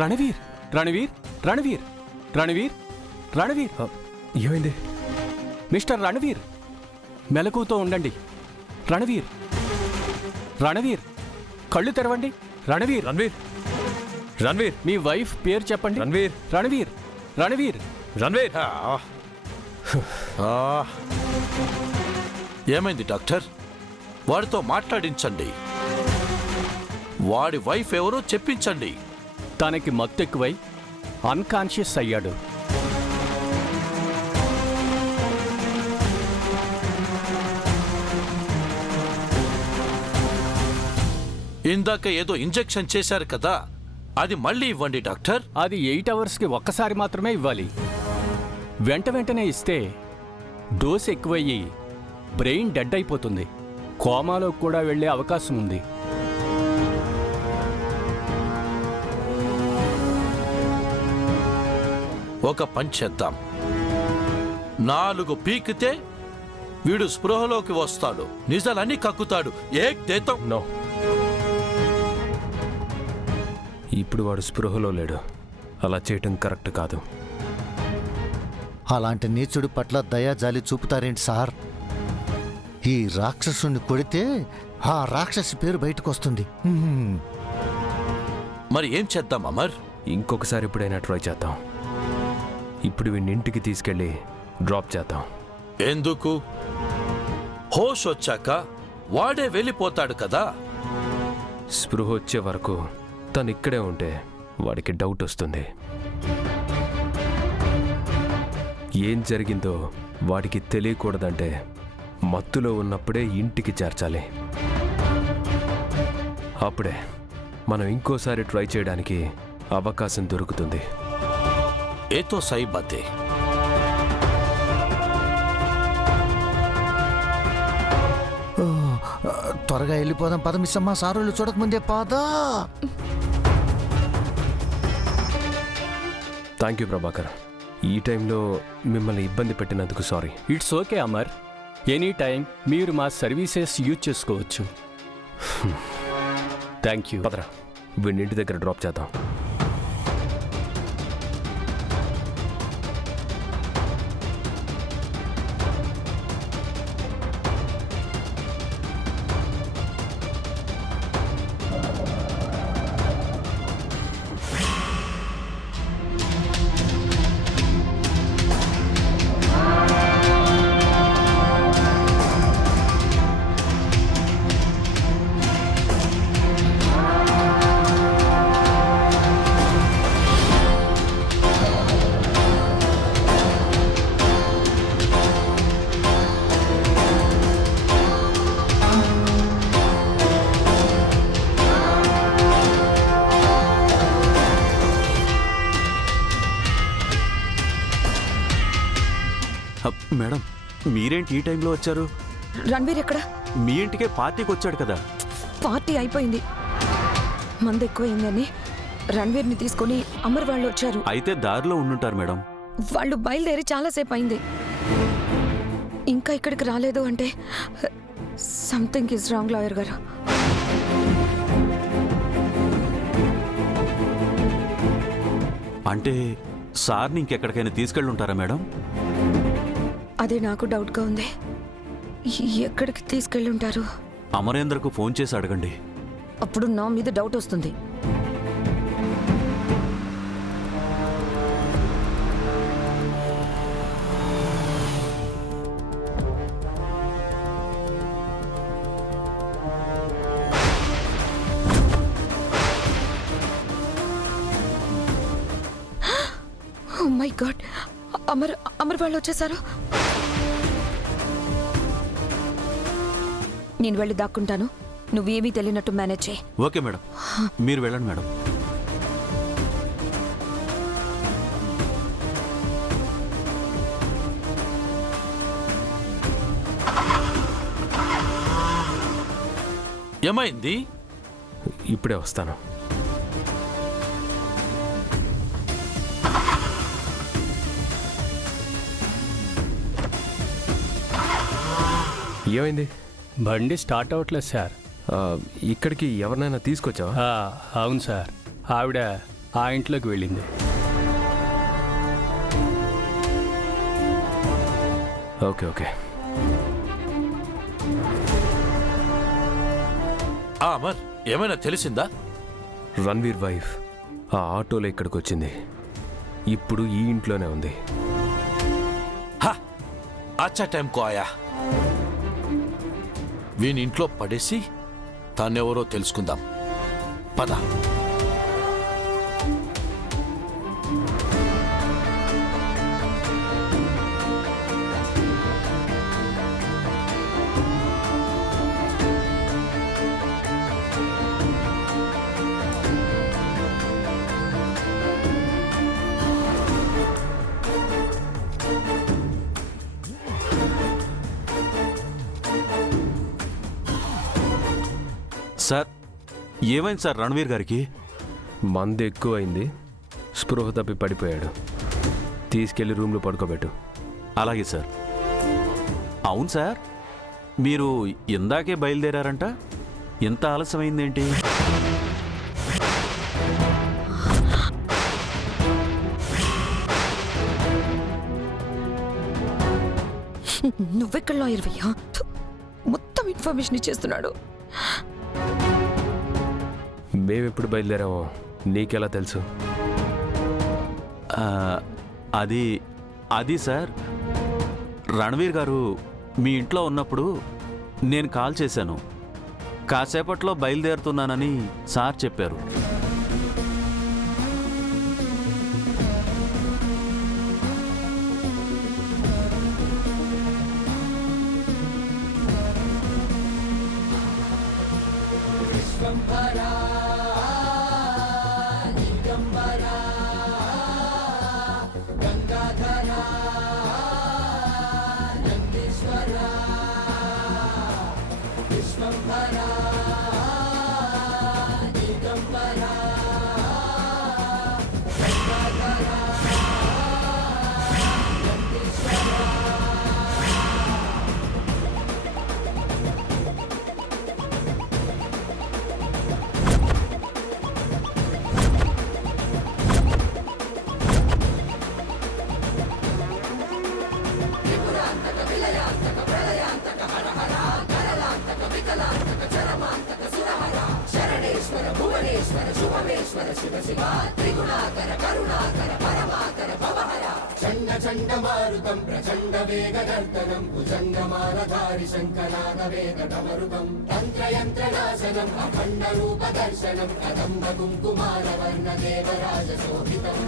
రణవీర్ రణవీర్ రణవీర్ రణవీర్ రణవీర్ ఏమైంది? మిస్టర్ రణవీర్, మెలకువతో ఉండండి. రణవీర్ రణవీర్, కళ్ళు తెరవండి. రణవీర్ రణవీర్ రణవీర్, మీ వైఫ్ పేరు చెప్పండి. రణవీర్ రణవీర్ రణవీర్ రణవీర్. ఏమైంది డాక్టర్? వాడితో మాట్లాడించండి. వాడి వైఫ్ ఎవరో చెప్పించండి. తనకి మత్తెక్కువై అన్కాన్షియస్ అయ్యాడు. ఇందాక ఏదో ఇంజెక్షన్ చేశారు కదా, అది మళ్ళీ ఇవ్వండి డాక్టర్. అది 8 అవర్స్కి ఒక్కసారి మాత్రమే ఇవ్వాలి. వెంటనే ఇస్తే డోస్ ఎక్కువయ్యి బ్రెయిన్ డెడ్ అయిపోతుంది. కోమాలో కూడా వెళ్ళే అవకాశం ఉంది. ఒక పని చేద్దాం. 4 పీకితే వీడు స్పృహలోకి వస్తాడు, నిజాలన్నీ కక్కుతాడు. ఏక్ దేతం. నో, ఇప్పుడు వాడు స్పృహలో లేడు. అలా చేయటం కరెక్ట్ కాదు. అలాంటి నీచుడి పట్ల దయాజాలి చూపుతారేంటి సార్? ఈ రాక్షసుని కొడితే ఆ రాక్షసి పేరు బయటకు వస్తుంది. మరి ఏం చేద్దాం అమర్? ఇంకొకసారి ఎప్పుడైనా ట్రై చేద్దాం. ఇప్పుడు వీడిని ఇంటికి తీసుకెళ్ళి డ్రాప్ చేద్దాం. ఎందుకు? హోష్ వచ్చాక వాడే వెళ్ళిపోతాడు కదా. స్పృహ వచ్చే వరకు తను ఇక్కడే ఉంటే వాడికి డౌట్ వస్తుంది. ఏం జరిగిందో వాడికి తెలియకూడదంటే మత్తులో ఉన్నప్పుడే ఇంటికి చేర్చాలి. అప్పుడే మనం ఇంకోసారి ట్రై చేయడానికి అవకాశం దొరుకుతుంది. ఏతో సై బాతే. త్వరగా వెళ్ళిపోదాం పద మిస్సమ్మ. సారోళ్ళు చూడకముందే పాదా. Thank you Prabhakar. ఈ టైంలో మిమ్మల్ని ఇబ్బంది పెట్టినందుకు sorry. It's okay Amar. Any time మీరు మా సర్వీసెస్ యూజ్ చేసుకోవచ్చు. Thank you. పదరా, వీడిని ఇంటి దగ్గర డ్రాప్ చేద్దాం. మేడం, మీరేంటి ఈ టైంలో వచ్చారు? రణ్వీర్ ఎక్కడ? మీ ఇంటికే పార్టీకి వచ్చాడు కదా. పార్టీ అయిపోయింది. మందు ఎక్కువైందని రణ్వీర్ని తీసుకొని అమర్ వాళ్ళు వచ్చారు. అయితే దారిలో ఉండుంటారు మేడం. వాళ్ళు బయలుదేరి చాలాసేపు అయింది. ఇంకా ఇక్కడికి రాలేదు అంటే సంథింగ్ ఈజ్ రాంగ్ లాయర్ గారు. అంటే సార్ని ఇంకెక్కడికైనా తీసుకెళ్ళి ఉంటారా మేడం? అదే నాకు డౌట్గా ఉంది. ఎక్కడికి తీసుకెళ్ళి ఉంటారు? అమరేంద్రకు ఫోన్ చేసి అడగండి. అప్పుడు నా మీద డౌట్ వస్తుంది. ఓ మై గాడ్, అమర్ వాళ్ళు వచ్చేసారు. నేను వెళ్ళి దాక్కుంటాను, నువ్వేమీ తెలియనట్టు మేనేజ్ చేయి. ఓకే మేడం, మీరు వెళ్ళండి మేడం. ఏమైంది? ఇప్పుడే వస్తాను. ఏమైంది? బండి స్టార్ట్ అవ్వట్లేదు సార్. ఇక్కడికి ఎవరినైనా తీసుకొచ్చావా? అవును సార్, ఆవిడ ఆ ఇంట్లోకి వెళ్ళింది. Okay okay. అమర్, ఏమైనా తెలిసిందా? రణ్వీర్ వైఫ్ ఆ ఆటోలో ఇక్కడికి వచ్చింది. ఇప్పుడు ఈ ఇంట్లోనే ఉంది. హా, అచ్చా టైం కో ఆయా. వీని ఇంట్లో పడేసి తానెవరో తెలుసుకుందాం. పద. సార్, ఏమైంది సార్ రణవీర్ గారికి? మందు ఎక్కువైంది, స్పృహ తప్పి పడిపోయాడు. తీసుకెళ్లి రూమ్లో పడుకోబెట్టు. అలాగే సార్. అవును సార్, మీరు ఇందాకే బయలుదేరారంట, ఎంత ఆలస్యమైందేంటి? నువ్వెక్కడ లాయర్వయ్యా? మొత్తం ఇన్ఫర్మేషన్ ఇచ్చేస్తున్నాడు. మేమెప్పుడు బయలుదేరామో నీకెలా తెలుసు? ఆ, అది అది సార్, రణవీర్ గారు మీ ఇంట్లో ఉన్నప్పుడు నేను కాల్ చేశాను. కాసేపట్లో బయలుదేరుతున్నానని సార్ చెప్పారు. చండమారుతం ప్రచండ వేగనర్తనం భుజంగమాలధారి శంకరానవేదమరుతం తంత్రయంత్రనాశనం అఖండ రూపదర్శనం కదంబ కుంకుమారవర్ణ దేవరాజ శోభితం